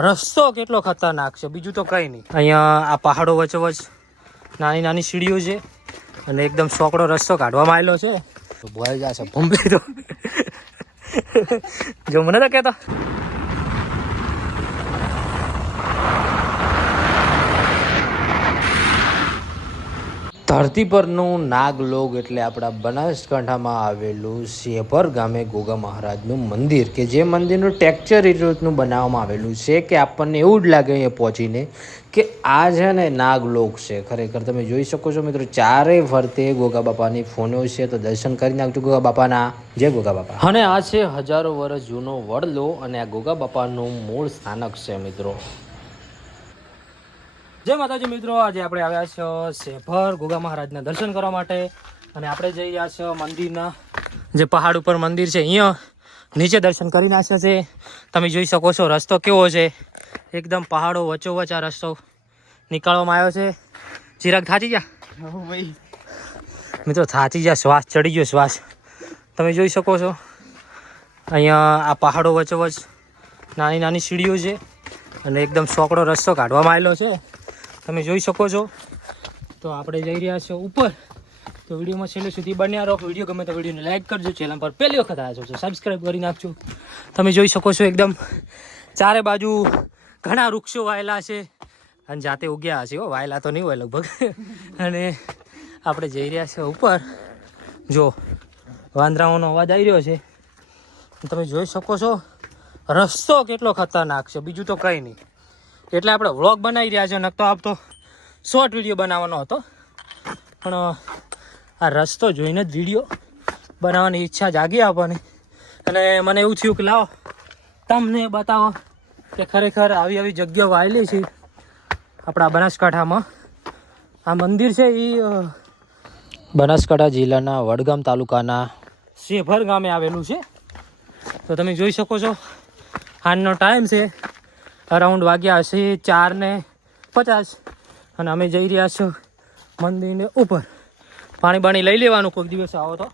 રસ્તો કેટલો ખતરનાક છે, બીજું તો કઈ નહીં. અહીંયા આ પહાડો વચ્ચોવચ નાની નાની સીડીઓ છે અને એકદમ સોકડો રસ્તો કાઢવામાં આવેલો છે. ભોય જશે બોમ્બે તો જો મને તો કહેતો ધરતી પરનું નાગલોક એટલે આપણા બનાસકાંઠામાં આવેલું શેભર ગામે ગોગા મહારાજનું મંદિર, કે જે મંદિરનું ટેક્ચર એ રીતનું બનાવવામાં આવેલું છે કે આપણને એવું જ લાગે અહીંયા પહોંચીને કે આ છે ને નાગલોક છે. ખરેખર તમે જોઈ શકો છો મિત્રો, ચારે ફરતે ગોગા બાપાની ફોનો છે, તો દર્શન કરી નાખજો ગોગા બાપાના. જય ગોગા બાપા. અને આ છે હજારો વર્ષ જૂનો વડલો અને આ ગોગા બાપાનું મૂળ સ્થાનક છે મિત્રો. જય માતાજી મિત્રો, આજે આપણે આવ્યા છે શેભર ગોગા મહારાજના દર્શન કરવા માટે અને આપણે જઈ રહ્યા છે મંદિરના જે પહાડ ઉપર મંદિર છે અહીંયા નીચે દર્શન કરી નાખ્યા છે. તમે જોઈ શકો છો રસ્તો કેવો છે, એકદમ પહાડો વચ્ચોવચ આ રસ્તો નીકાળવામાં આવ્યો છે. ચિરાગ થાચી ગયા ભાઈ મિત્રો, થાચી ગયા, શ્વાસ ચડી ગયો શ્વાસ. તમે જોઈ શકો છો અહીંયા આ પહાડો વચ્ચોવચ નાની નાની સીડીઓ છે અને એકદમ સોકડો રસ્તો કાઢવામાં આવેલો છે. તમે જોઈ શકો છો. તો આપણે જઈ રહ્યા છીએ ઉપર. તો વિડીયોમાં છેલ્લે સુધી બન્યા રહો. વિડીયો ગમે તો વિડીયોને લાઈક કરજો. ચેનલ પર પહેલી વખત આવ્યા છો સબસ્ક્રાઈબ કરી નાખજો. તમે જોઈ શકો છો એકદમ ચારે બાજુ ઘણા વૃક્ષો વાયેલા છે અને જાતે ઉગ્યા હશે. વાયેલા તો નહીં હોય લગભગ. અને આપણે જઈ રહ્યા છીએ ઉપર. જો વાંદરાઓનો અવાજ આવી રહ્યો છે. તમે જોઈ શકો છો રસ્તો કેટલો ખતરનાક છે, બીજું તો કંઈ નહીં. એટલે આપણે વ્લોગ બનાવી રહ્યા છે, નકતો આપ તો શોર્ટ વિડીયો બનાવવાનો હતો, પણ આ રસ્તો જોઈને જ વિડીયો બનાવવાની ઈચ્છા જાગી આપણને. અને મને એવું થયું કે લાવો તમને બતાવો કે ખરેખર આવી આવી જગ્યાઓ આવેલી છે આપણા બનાસકાંઠામાં. આ મંદિર છે એ બનાસકાંઠા જિલ્લાના વડગામ તાલુકાના શેભર ગામે આવેલું છે. તો તમે જોઈ શકો છો હાલનો ટાઈમ છે અરાઉન્ડ વાગ્યા હશે 4:50 અને અમે જઈ રહ્યા છીએ મંદિરને ઉપર. પાણી બાણી લઈ લેવાનું કોઈક દિવસ આવો તો,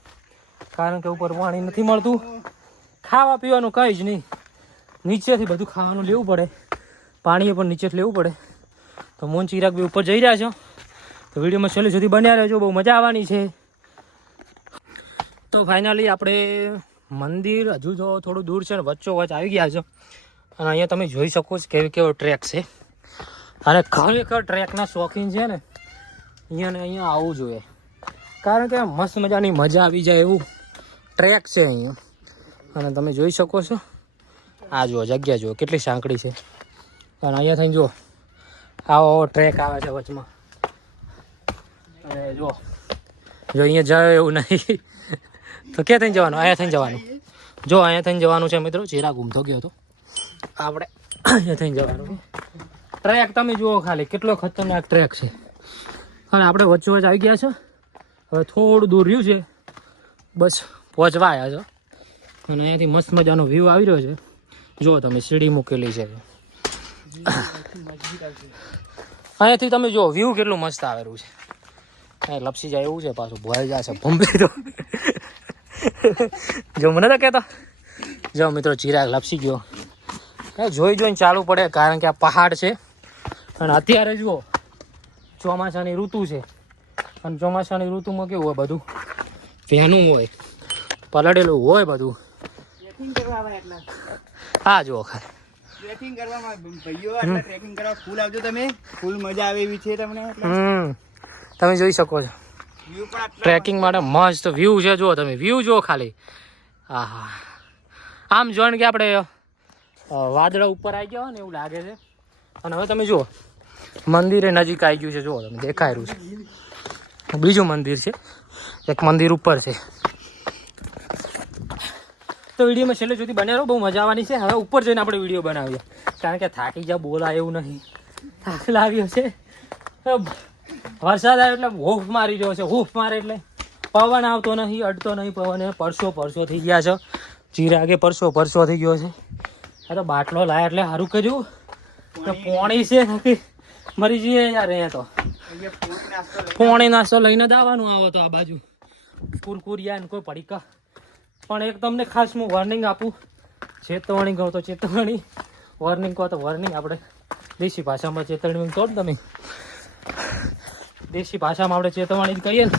કારણ કે ઉપર પાણી નથી મળતું. ખાવા પીવાનું કંઈ જ નહીં, નીચેથી બધું ખાવાનું લેવું પડે, પાણી પણ નીચેથી લેવું પડે. તો મોન ચિરાગ બી ઉપર જઈ રહ્યા છો. તો વિડીયોમાં છેલ્લે સુધી બન્યા રહેજો, બહુ મજા આવવાની છે. તો ફાઇનલી આપણે મંદિર હજુ તો થોડું દૂર છે ને વચ્ચોવચ આવી ગયા છે. અને અહીંયા તમે જોઈ શકો છો કેવો ટ્રેક છે. અને ખરેખર ટ્રેકના શોખીન છે ને અહીંયા આવવું જોઈએ, કારણ કે મસ્ત મજાની મજા આવી જાય એવું ટ્રેક છે અહીંયા. અને તમે જોઈ શકો છો આ જુઓ જગ્યા જુઓ કેટલી સાંકડી છે. અને અહીંયા થઈને જુઓ આવો ટ્રેક આવે છે વચમાં. અને જુઓ જો અહીંયા જાય એવું નહીં તો ક્યાં થઈને જવાનું? અહીંયા થઈને જવાનું. જો અહીંયા થઈને જવાનું છે મિત્રો. ચહેરા ઘૂમતો ગયો હતો. આપણે અહીંયા થઈને જવાનું ટ્રેક તમે જુઓ ખાલી કેટલો ખતરનાક ટ્રેક છે. અને આપણે વચ્ચોવચ આવી ગયા છે. હવે થોડું દૂર રહ્યું છે, બસ પહોંચવા આવ્યા છો. અને અહીંયાથી મસ્ત મજાનો વ્યૂ આવી રહ્યો છે. જુઓ તમે સીડી મૂકેલી છે અહીંયાથી. તમે જુઓ વ્યૂ કેટલું મસ્ત આવેલું છે. અહીંયા લપસી જાય એવું છે, પાછું ભોય જશે બોમ્બે તો જો મને તો કહેતો. જો મિત્રો ચિરાગ લપસી ગયો. જોઈ જોઈને ચાલવું પડે, કારણ કે આ પહાડ છે. અને અત્યારે જુઓ ચોમાસાની ઋતુ છે અને ચોમાસાની ઋતુમાં કેવું હોય, બધું ભેનું હોય, પલળેલું હોય બધું. હા જુઓ ખાલી ટ્રેકિંગ કરવામાં ભાઈઓ આટલા ટ્રેકિંગ કરવા ફૂલ આવજો તમે, ફૂલ મજા આવે એવી છે તમને. તમે જોઈ શકો છો ટ્રેકિંગ માટે મસ્ત વ્યૂ છે. જુઓ તમે વ્યૂ જુઓ ખાલી. હા હા, આમ જોઈને કે આપણે વાદળા ઉપર આવી ગયા હોય ને એવું લાગે છે. અને હવે તમે જુઓ મંદિરે નજીક આવી ગયું છે. જુઓ તમે દેખાય રહ્યું છે બીજું મંદિર છે, એક મંદિર ઉપર છે. તો વિડીયોમાં છેલ્લે સુધી બન્યા રહો, બહુ મજા આવવાની છે. હવે ઉપર જઈને આપણે વિડીયો બનાવીએ, કારણ કે થાકી જા બોલાય એવું નહીં. થાક લાવ્યો છે, વરસાદ આવ્યો એટલે હૂફ મારી રહ્યો છે. હૂફ મારે એટલે પવન આવતો નહીં, અડતો નહીં પવન. પરસો થઈ ગયા છે. ચિરાગે પરસો થઈ ગયો છે. આ તો બાટલો લાયા એટલે સારું કર્યું કે પોણી છે, નક્કી મરી જઈએ યાર. અહીંયા તો પોણી નાસ્તો લઈને જ આવવાનું. આવો તો આ બાજુ કુરકુરિયા ને કોઈ પડીકા. પણ એક તમને ખાસ હું વોર્નિંગ આપું, ચેતવણી કહું તો ચેતવણી, વોર્નિંગ કહો તો વોર્નિંગ, આપણે દેશી ભાષામાં ચેતવણી કહો ને તમે, દેશી ભાષામાં આપણે ચેતવણી જ કહીએ ને.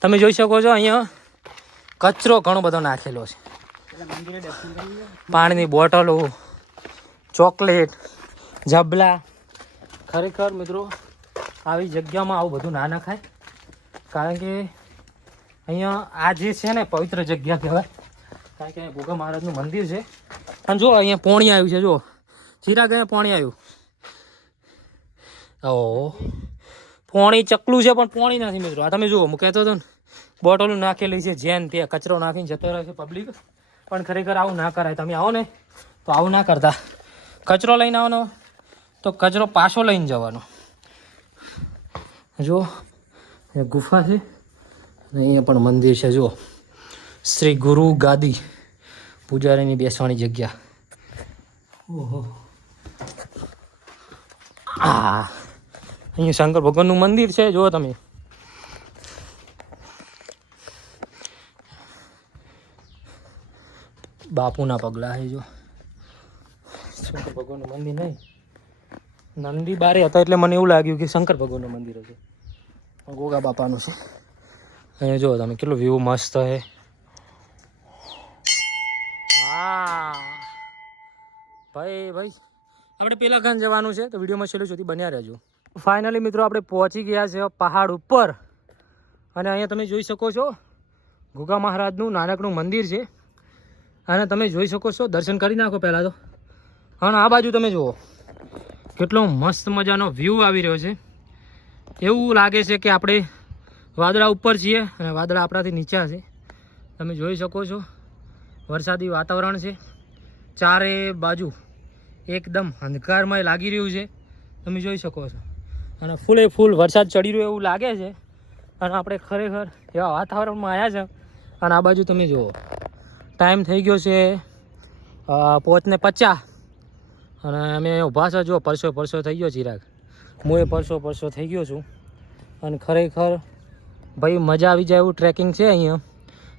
તમે જોઈ શકો છો અહીંયા કચરો ઘણો બધો નાખેલો છે. એટલે મંદિરે દર્શન કરી લો. પાણીની બોટલો, ચોકલેટ, જબલા. ખરેખર મિત્રો આવી જગ્યામાં આવું બધું ના નખાય, કારણ કે અહીંયા આ જે છે ને પવિત્ર જગ્યા કહેવાય, કારણ કે ગોગા મહારાજનું મંદિર છે. અને જો અહીંયા પોણી આવ્યું છે, જો ચિરાગ અહીંયા પોણી આવ્યું. ઓહો, પોણી ચકલું છે પણ પોણી નથી મિત્રો. આ તમે જુઓ, હું કહેતો હતો ને બોટલો નાખેલી છે, જેન ત્યાં કચરો નાખીને જતો રહે છે પબ્લિક. પણ ખરેખર આવું ના કરાય. તમે આવો ને તો આવું ના કરતા. કચરો લઈને આવવાનો તો કચરો પાછો લઈને જવાનો. જો એ ગુફા છે અને અહીંયા પણ મંદિર છે. જુઓ, શ્રી ગુરુ ગાદી, પૂજારીની બેસવાની જગ્યા. ઓહો, અહીંયા શંકર ભગવાનનું મંદિર છે. જુઓ તમે, બાપુના પગલા છે. જો શંકર ભગવાનનું મંદિર નહીં, નંદી બારે હતા એટલે મને એવું લાગ્યું કે શંકર ભગવાનનું મંદિર હશે, પણ ગોગા બાપાનું છે. અહીંયા જુઓ તમે, કેટલું વ્યૂ મસ્ત છે. હા ભાઈ આપણે પેલા ગામ જવાનું છે, તો વિડીયોમાં છેલ્લે સુધી બન્યા રહેજો. ફાઇનલી મિત્રો આપણે પહોંચી ગયા છે પહાડ ઉપર, અને અહીંયા તમે જોઈ શકો છો ગોગા મહારાજનું નાનકડું મંદિર છે. અને તમે જોઈ શકો છો, દર્શન કરી નાખો પહેલાં તો. અને આ બાજુ તમે જુઓ કેટલો મસ્ત મજાનો વ્યૂ આવી રહ્યો છે. એવું લાગે છે કે આપણે વાદળા ઉપર છીએ અને વાદળા આપણાથી નીચા છે. તમે જોઈ શકો છો, વરસાદી વાતાવરણ છે, ચારે બાજુ એકદમ અંધકારમય લાગી રહ્યું છે. તમે જોઈ શકો છો, અને ફૂલે ફૂલ વરસાદ ચડી રહ્યો એવું લાગે છે. અને આપણે ખરેખર એવા વાતાવરણમાં આવ્યા છે. અને આ બાજુ તમે જુઓ, ટાઈમ થઈ ગયો છે 5:50, અને અમે ઊભા છે. જો પરસો થઈ ગયો ચિરાગ, હું એ પરસો થઈ ગયો છું. અને ખરેખર ભાઈ મજા આવી જાય એવું ટ્રેકિંગ છે અહીંયા.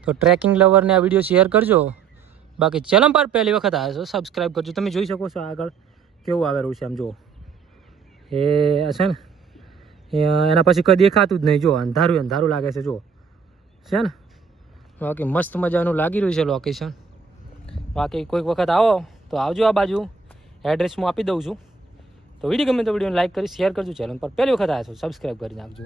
તો ટ્રેકિંગ લવરને આ વિડીયો શેર કરજો. બાકી ચેનલ પર પહેલી વખત આવ્યા છો સબસ્ક્રાઈબ કરજો. તમે જોઈ શકો છો આગળ કેવું આવેલું છે. આમ જુઓ, એ છે ને એના પછી કંઈ દેખાતું જ નહીં. જો અંધારું લાગે છે. જુઓ છે ને, બાકી મસ્ત મજાનું લાગી રહ્યું છે લોકેશન. બાકી કોઈક વખત આવો તો આવજો આ બાજુ, એડ્રેસ હું આપી દઉં છું. તો વિડીયો ગમે તો વિડીયોને લાઈક કરી શેર કરજો. ચેનલ પર પહેલી વખત આવ્યા છો સબસ્ક્રાઈબ કરી નાખજો.